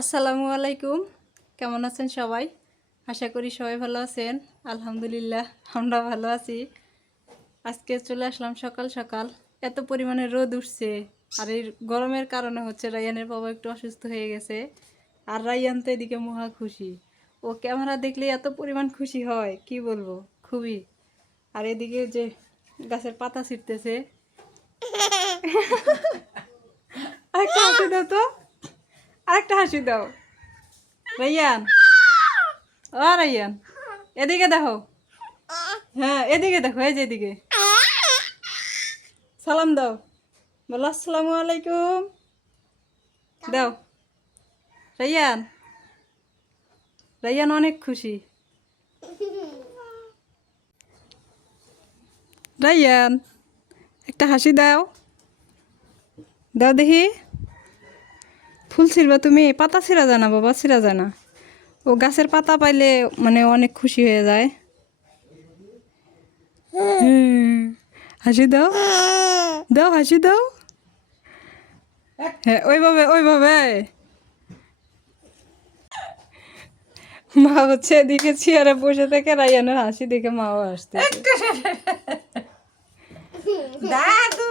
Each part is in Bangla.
আসসালামু আলাইকুম। কেমন আছেন সবাই? আশা করি সবাই ভালো আছেন। আলহামদুলিল্লাহ, আমরা ভালো আছি। আজকে চলে আসলাম সকাল সকাল। এত পরিমাণে রোদ উঠছে। আর এই গরমের কারণে হচ্ছে রায়ানের বাবা একটু অসুস্থ হয়ে গেছে। আর রায়ান তো এদিকে মহা খুশি। ও ক্যামেরা দেখলে এত পরিমাণ খুশি হয়, কি বলব? খুবই। আর এদিকে যে গাছের পাতা ছিটতেছে দাও তো? আরেকটা হাসি দাও। রাইয়ান। ও রাইয়ান। এদিকে দেখো। হ্যাঁ এদিকে দেখো, এই যে এদিকে। সালাম দাও। বলো, আসসালামু আলাইকুম। দাও। রাইয়ান। রাইয়ান অনেক খুশি। রাইয়ান, একটা হাসি দাও। দাও দেখি। ফুল ছিঁড়বা তুমি পাতা ছিঁড়া জানা বাবা ছিঁড়া জানা ও গাছের পাতা পাইলে মানে অনেক খুশি হয়ে যায়। হাসি দাও। দাও হাসি দাও। হ্যাঁ ওইভাবে ওইভাবে। মা হচ্ছে এদিকে চেয়ারে বসে থেকে রায়ানের হাসি দেখে মাও আসতে দাদু।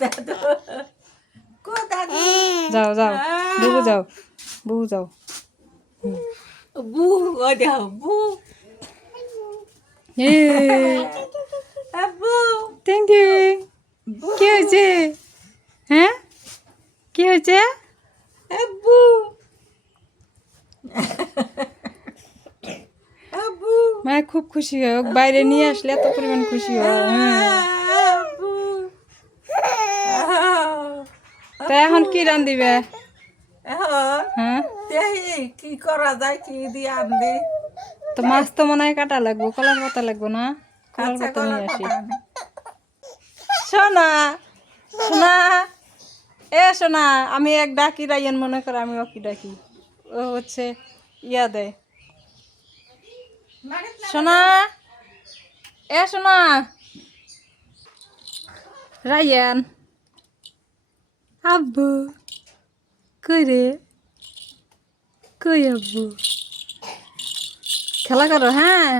দাদু। যাও যাও। বুবু যাও। বুবু যাও। বু ও দেও বু এ আহ, বু থ্যাংক ইউ কি হয়েছে? হ্যাঁ? কি হয়েছে? আহ, বু মায়ের খুব খুশি হয়। বাইরে নিয়ে আসলে এত পরিমাণ খুশি হয়। হ্যাঁ আহ, বু আহ, তা এখন কি রান দিবে এখন হ্যাঁ? দেখি কি করা যায় কি দিয়ে আনবি? তো মাছ তো মনে হয় কাটা লাগবো কলার পাতা লাগবো না? কলার কাঁচা পাতা নিয়ে আসি। সোনা সোনা এ সোনা আমি এক ডাকি রাইয়ান মনে করে আমি ওকে ডাকি। ও হচ্ছে ইয়া দেয় সোনা এ সোনা। রায়ান। আব্বু কই রে কই আব্বু? খেলা করো হ্যাঁ?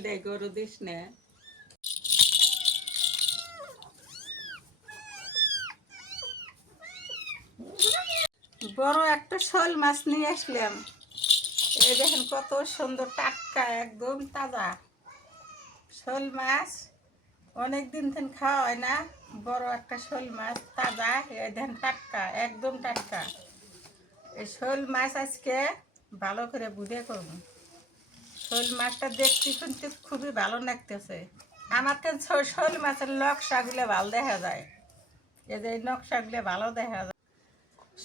ওটা ফেল দে, গরু দিস না। বড় একটা শোল মাছ নিয়ে আসলাম। এই দেখেন কত সুন্দর টাটকা, একদম তাজা। শোল মাছ অনেক দিন থেকে খাওয়া হয় না, বড় একটা শোল মাছ তাজা, এই দেখেন টাটকা, একদম টাটকা। এই শোল মাছ আজকে ভালো করে বুঝে করব। শোল মাছটা দেখতে কিন্তু খুবই ভালো লাগতেছে। আমার তো শোল মাছের নকশাগুলো ভালো দেখা যায়। এই যে নকশাগুলো ভালো দেখা যায়।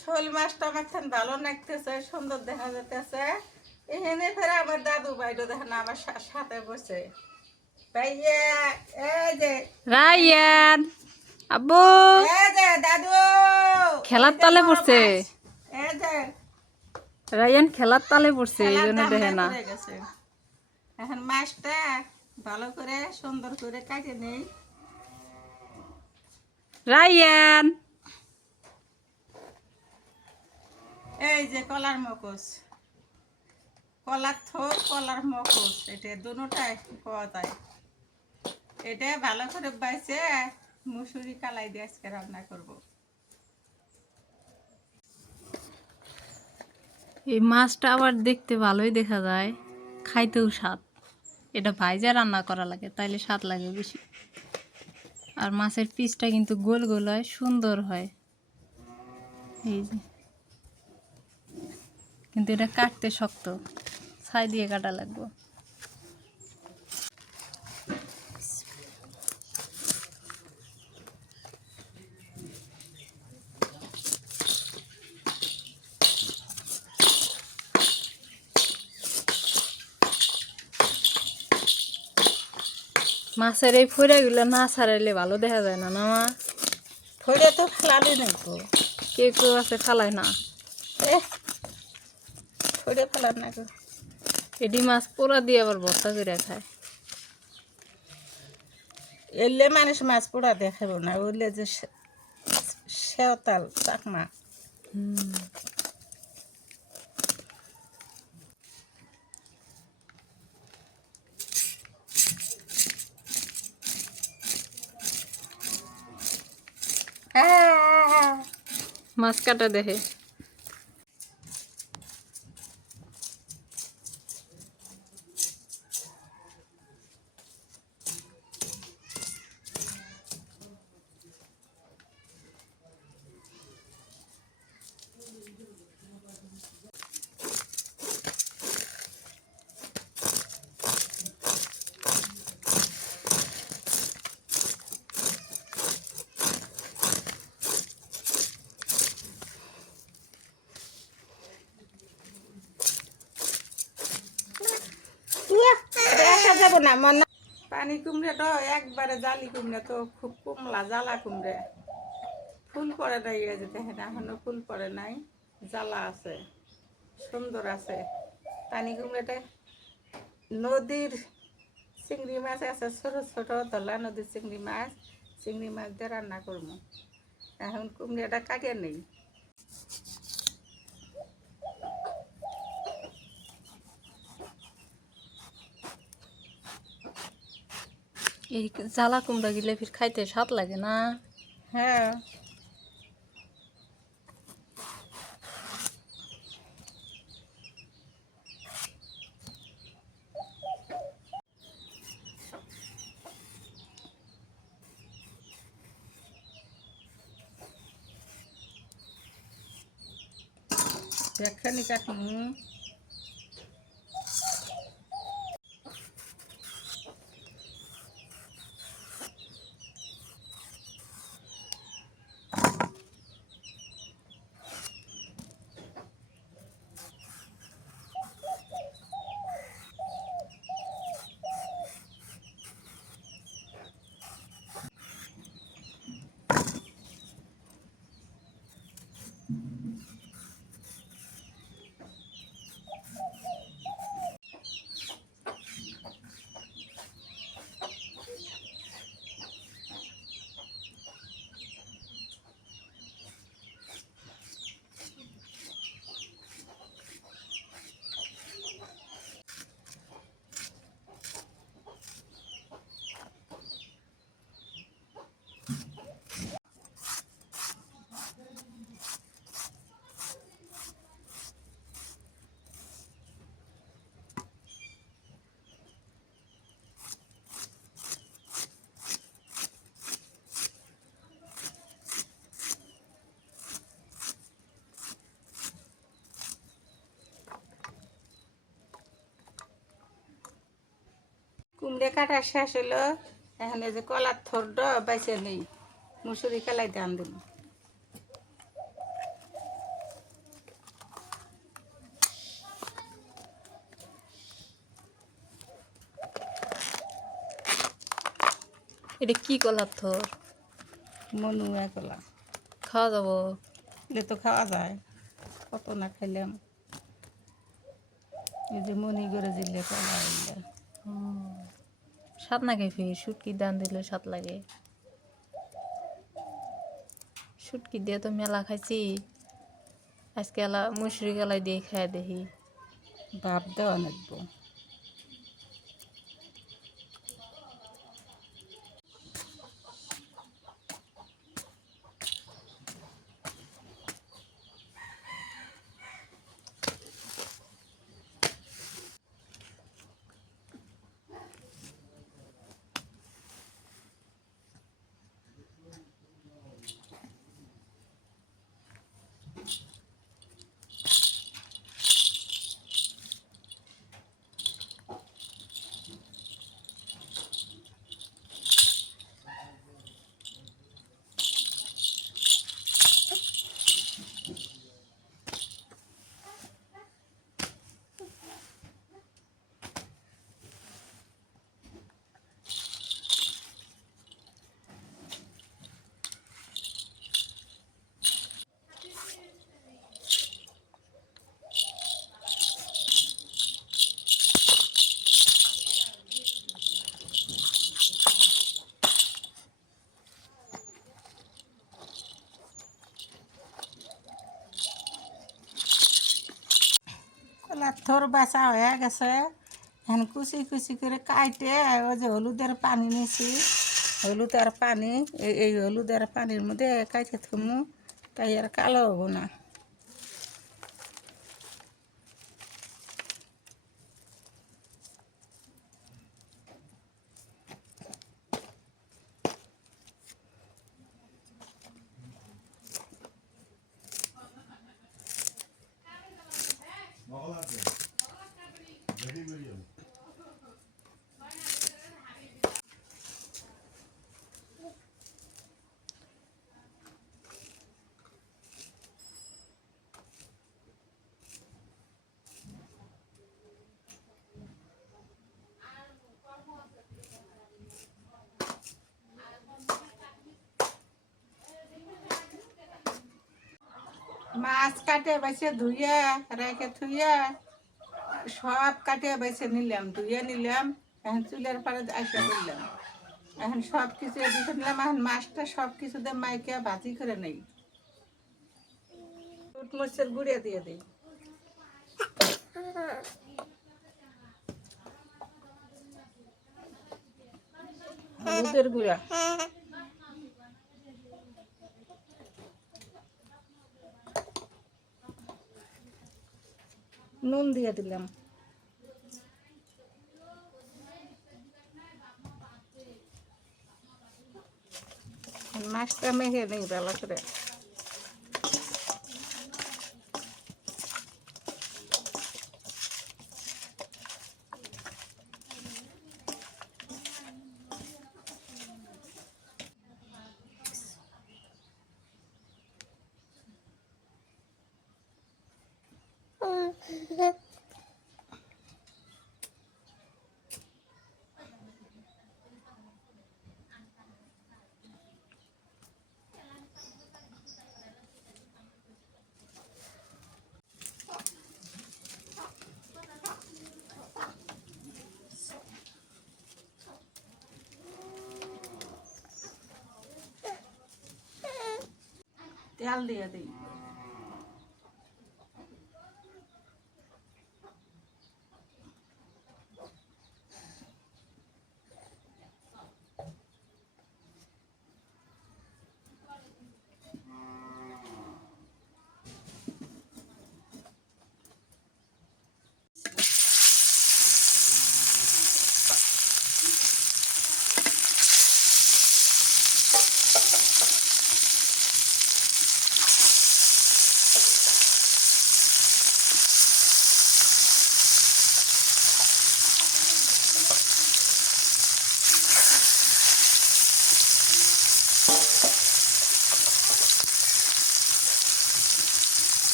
শোল মাছটা আমার তো ভালো লাগতেছে সুন্দর দেখা যাইতেছে। এখানে ফেরে আমার দাদু বাইরে দেখেন আমার সাথে বসে। রায়ান আব্বু। দাদু। খেলার তালে পড়ছে। এই যে। রায়ান খেলার তালে পড়ছে এই জন্য দেখে না। এখন মাছটা ভালো করে সুন্দর করে কাটে নেই। রায়ান। এই যে কলার মকস কলার থোর কলার মকস এটা দুটাই পাওয়া যায়। এটা ভালো করে বাইছে মুসুরি কালাই দিয়ে আজকে রান্না করব। এই মাছটা আবার দেখতে ভালোই দেখা যায় খাইতেও স্বাদ। এটা ভাইজা রান্না করা লাগে, তাইলে স্বাদ লাগে বেশি। আর মাছের পিসটা কিন্তু গোল গোল হয়, সুন্দর হয়। এই যে। কিন্তু এটা কাটতে শক্ত, ছাই দিয়ে কাটা লাগবে। মাছের এই ফুরাগুলো না ছাড়াইলে ভালো দেখা যায় না না মা? ফইরে তো ফেলালি নাই তো কেউ কেউ আছে ফালায় না। এ ফইরে ফেলার না গো এডি মাছ পোড়া দিয়ে আবার ভর্তা করে খায়। এলে মানুষ মাছ পোড়া দেখাবো না ওইলে যে শেওতাল চাকমা। আহ! মাছ কাটা দেখে যাব না, মনে পানি কুমড়ে তো একবারে জালি কুমড়ে তো খুব কমলা, জ্বালা কুমড়ে। ফুল পড়ে নাই এই যে দেখেন, এখনও ফুল পড়ে নাই, জ্বালা আছে, সুন্দর আছে। পানি কুমড়েটা নদীর চিংড়ি মাছ আছে, ছোট ছোট ধলা নদীর চিংড়ি মাছ চিংড়ি মাছ দিয়ে রান্না করব। এখন কুমড়েটা কাটিয়ে নেই? এই জ্বালা কুমড়া গিলে ফির খাইতে স্বাদ লাগে না। হ্যাঁ। দেখখানি কাটুন কুমড়ে কাটা শেষ হলো এখন এই যে কলার থর বাইছে নেই মুসুরি কালাই ধান দিল এটা কি কলার থর? মনু কলা। খাওয়া যাব? এলে তো খাওয়া যায় কত না খাইলাম। এই যে মনি করে দিলে কলা স্বাদ লাগে ফি শুটকি দান দিলে স্বাদ লাগে। শুটকি দিয়ে তো মেলা খাইছি। আজকে এলা মুসুরি গেলায় দিয়ে খাই দেখি। ভাব দেওয়া লাগবো। থর বাসা হয়ে গেছে। এখন কুচি কুচি করে কাইটে ওই যে হলুদের পানি নিছি। হলুদ আর পানি, এই হলুদ আর পানির মধ্যে কাইটে থমু, তাই আর কালো হব না। মাছ কাটে, বেছে ধুয়ে রেখে থুয়ে সব কাটে, বেছে নিলাম ধুয়ে নিলাম, এখন চুলের পরে আসা করলাম এখন সব কিছু এদিকে নিলাম, এখন মাছটা সব কিছুতে মাইকে ভাজি করে নেই। মরিচের গুঁড়িয়ে দিয়ে দিই। হলুদের গুঁড়া। নুন দিয়ে দিলাম। মাছটা মেখে নেই ভালো করে। তেল দিয়ে দিই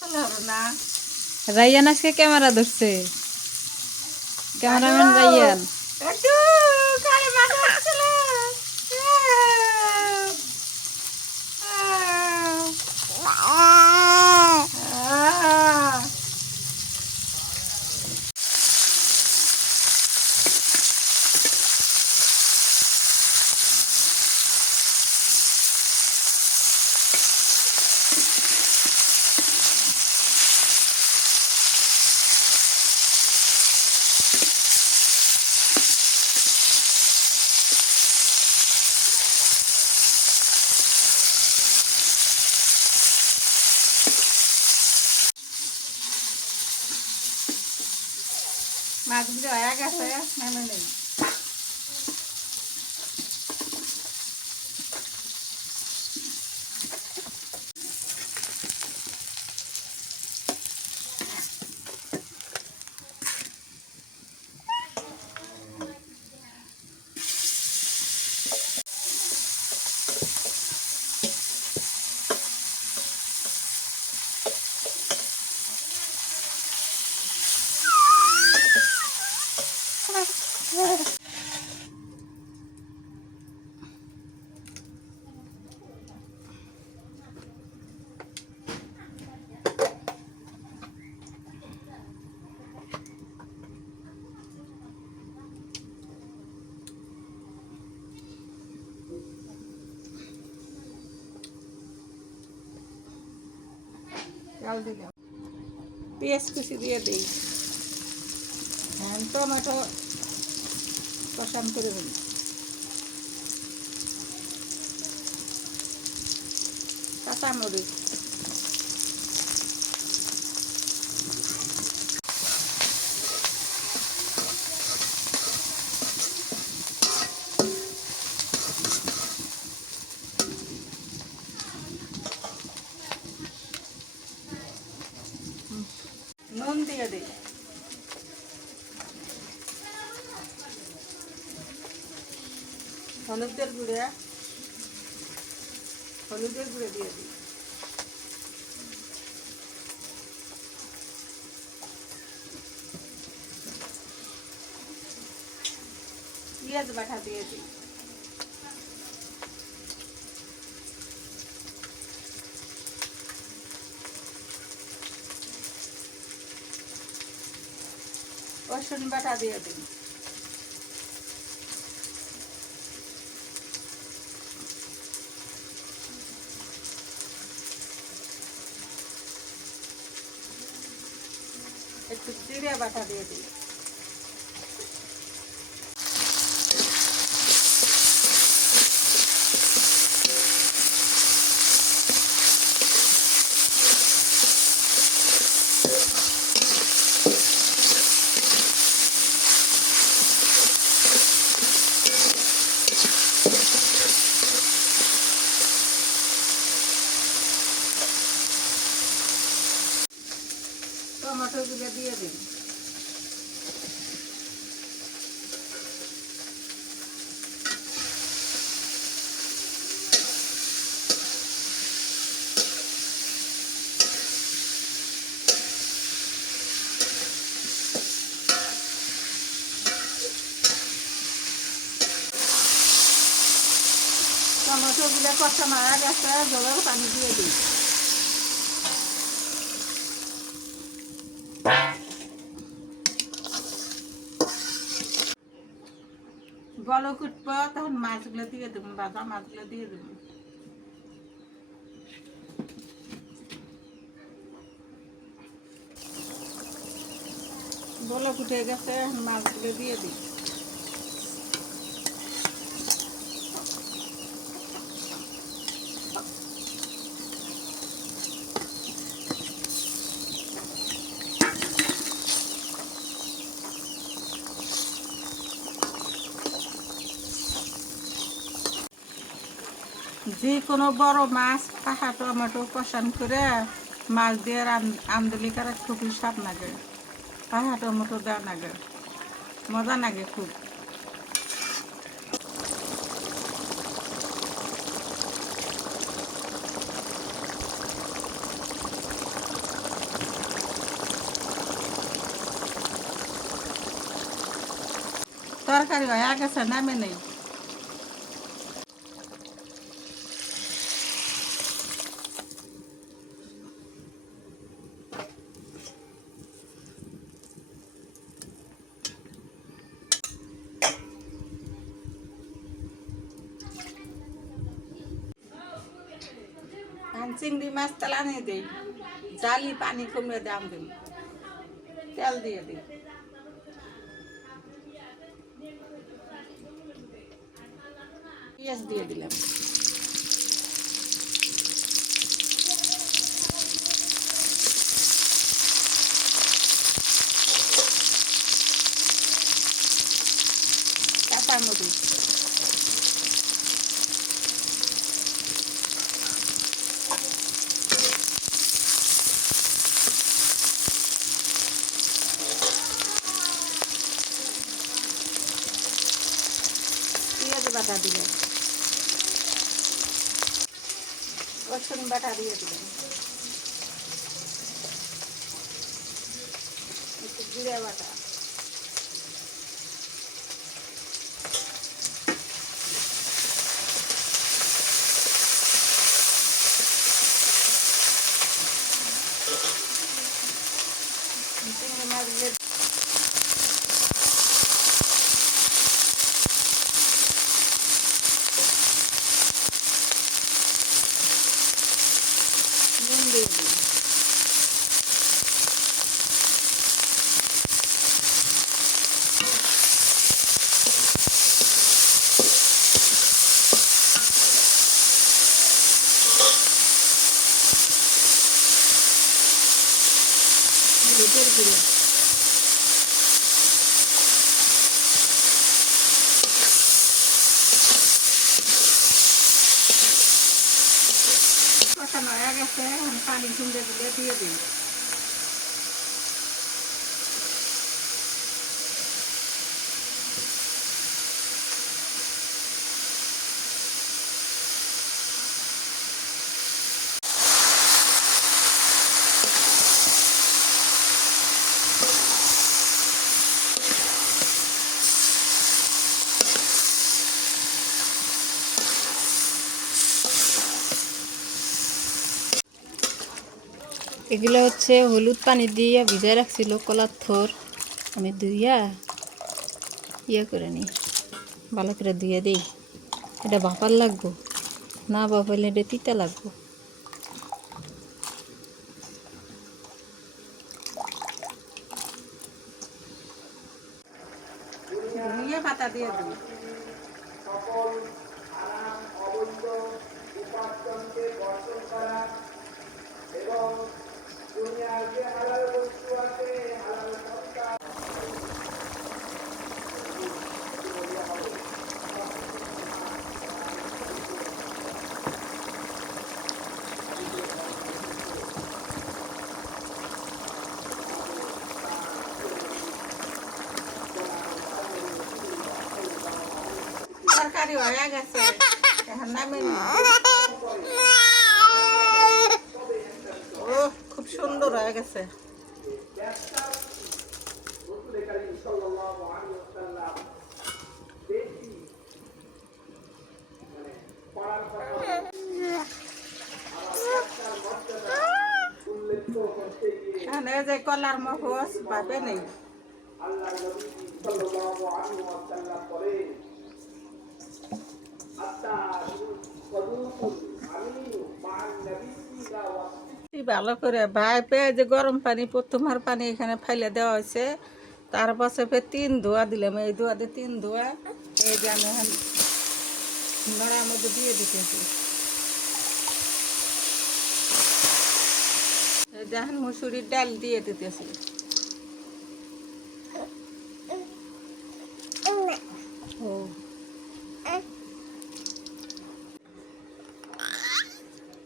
চলে হবে না রাইয়ান আজকে ক্যামেরা ধরছে। ক্যামেরাম্যান রাইয়ান একটু কারে মাথা আসছিল মাছগুলো হয়ে গেছে নামে তেল দিলাম পেঁয়াজ কুচি দিয়ে দিই। হ্যাঁ টমেটো কষান করে দিই কাঁচামরিচ। দিই হলুদের গুঁড়া হলুদের গুঁড়ো দিয়ে দিই পেঁয়াজ বাটা দিয়ে দিই রসুন বাটা দিয়ে দিই একটু জিরে বাটা দিয়ে দিই টমেটোগুলো দিয়ে দিন টমেটোগুলো কষানো হয়ে গেছে, জলের পানি দিয়ে দিই। বলো কুটবো, তখন মাছগুলো দিয়ে দেবো, বাবা মাছগুলো দিয়ে দেবো। বলো ফুটে গেছে মাছগুলো দিয়ে দিই যে কোনো বড় মাছ পাহা টমেটো কষান করে মাছ দিয়ে আন্দুলি করা খুবই স্বাদ লাগে। পাহা টমেটো দেওয়া লাগে। মজা লাগে খুব। তরকারি হয়ে গেছে নামে নেই? মাছ তেলানি দিই। জালি পানি কমিয়ে দাম। দিই তেল দিয়ে দিই। পেঁয়াজ দিয়ে দিলাম কাঁচামরিচ পেঁয়াজ বাটা দিলাম রসুন বাটা দিয়ে দিলাম একটু জিরে বাটা চিংড়ি মাছগুলো নুন দিয়ে দিই হলুদের গুঁড়ো কষানো হয়ে গেছে এখন পানি ঝুঁকে দিলে এগুলো হচ্ছে হলুদ পানি দিয়ে ভিজে রাখছিল, কলার থর। আমি ধুইয়া ইয়ে করে নিই, ভালো করে ধুয়ে দিই। এটা বাপার লাগবো? না বাপালে এটা তিতা লাগবো ধনিয়া পাতা দিয়ে দিই তরকারি হয়ে গেছে এখন নামে ও খুব এখানে যে কলার মগজ পাবে নেই। ভালো করে ভাই পেয়ে যে গরম পানি প্রথমার পানি এখানে ফাইলে দেওয়া হয়েছে। তার পাশে ফের তিন ধোয়া দিলাম। এই ধোয়া দিয়ে তিন ধোয়া, এই যে আমি এখন নড়ার মধ্যে দিয়ে দিতেছি। এই যে এখন মুসুরির ডাল দিয়ে দিতেছি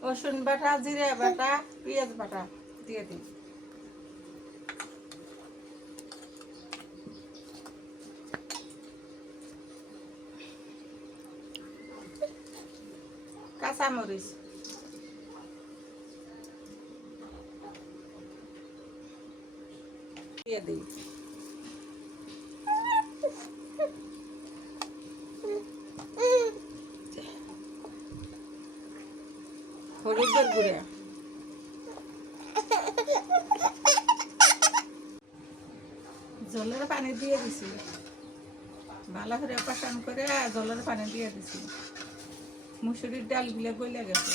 ও রসুন বাটা জিরে বাটা পেঁয়াজ বাটা দিয়ে দিই কাঁচামরিচ দিয়ে দিই হলুদের গুঁড়া জলের পানি দিয়ে দিছি ভালো করে পাশান করে জলের পানি দিয়ে দিছি। মুসুরির ডালগুলো গলে গেছে।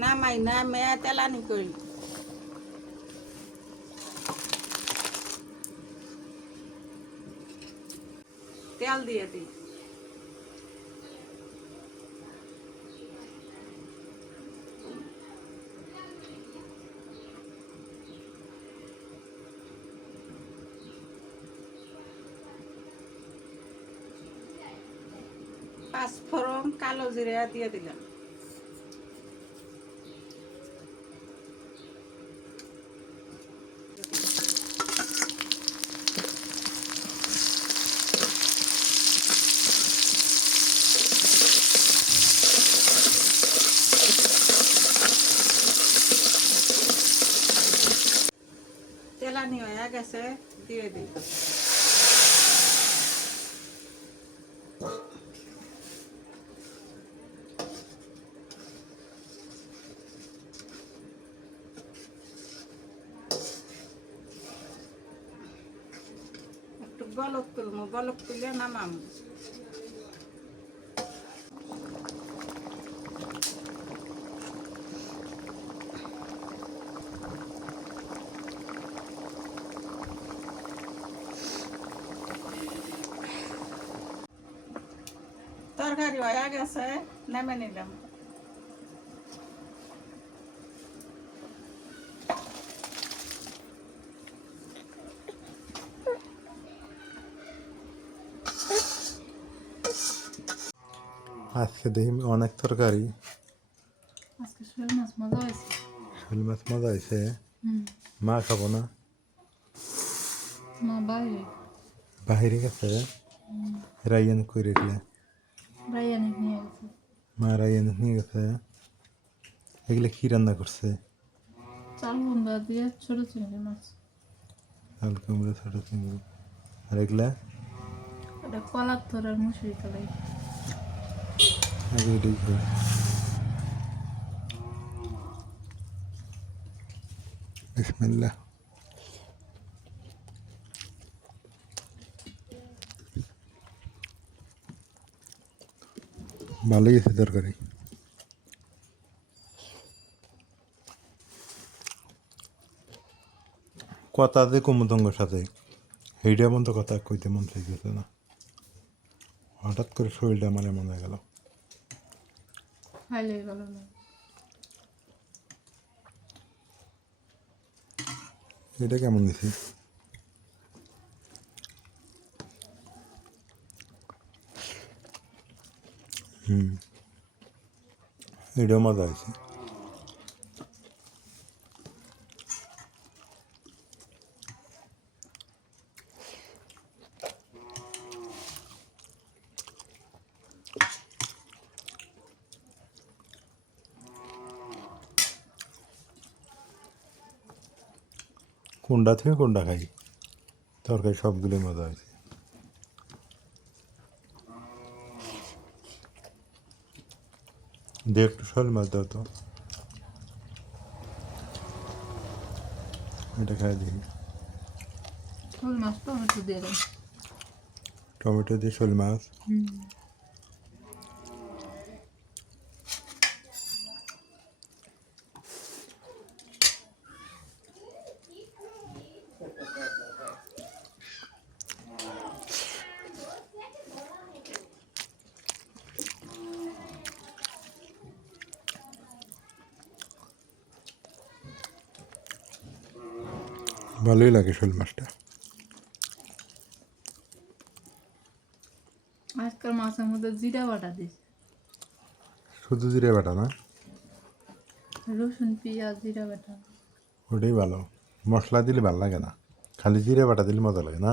নামাই না মেয়া তেলানি করি। তেল দিয়ে দিই। কালো জিরা দিয়ে দিলাম তেলানি হয়ে গেছে দিয়ে দিই বলক তুলমু বলক তুলে নামাম। তরকারি হয়ে গেছে নেমে নিলাম আজকে দেখি অনেক তরকারি। শোল মাছ মজা হয়েছে। মা খাব না। বাহিরে গেছে। রাইয়ান কই রেখলে মা রাইয়ান নিয়ে গেছে। এগুলো কি রান্না করছে? চাল বন্ধা দিয়ে ছোট চিংড়ি মাছ। চাল কুমড়ো ছোট চিংড়ি। আর এগুলা? কলার তোর আর মুসুরি তলাই আগে এটাই খাই। বিসমিল্লাহ। ভালোই আছে তরকারি। কথা যে কুমুদঙ্গর সাথে, সেইটা মন তো কথা কইতে মন চাইতেছে না। হঠাৎ করে শরীরটা আমার এমন হয়ে গেল। এটা কেমন দিছি? হুম। এটাও মজা আছে কোনটা থেকে কোনটা খাই। তরকারি সবগুলোই মজা আছে দিয়ে একটু শোল মাছ দাও তো। এটা খাই দেখি। শোল মাছ টমেটো দিয়ে টমেটো দিয়ে শোল মাছ। হুম। ভালোই লাগে শোল মাছটা। আজকাল মাছের মধ্যে জিরা বাটা দিস। শুধু জিরে বাটা না? রসুন পেঁয়াজ জিরা বাটা। ওটাই ভালো। মশলা দিলে ভালো লাগে না। খালি জিরে বাটা দিলে মজা লাগে না?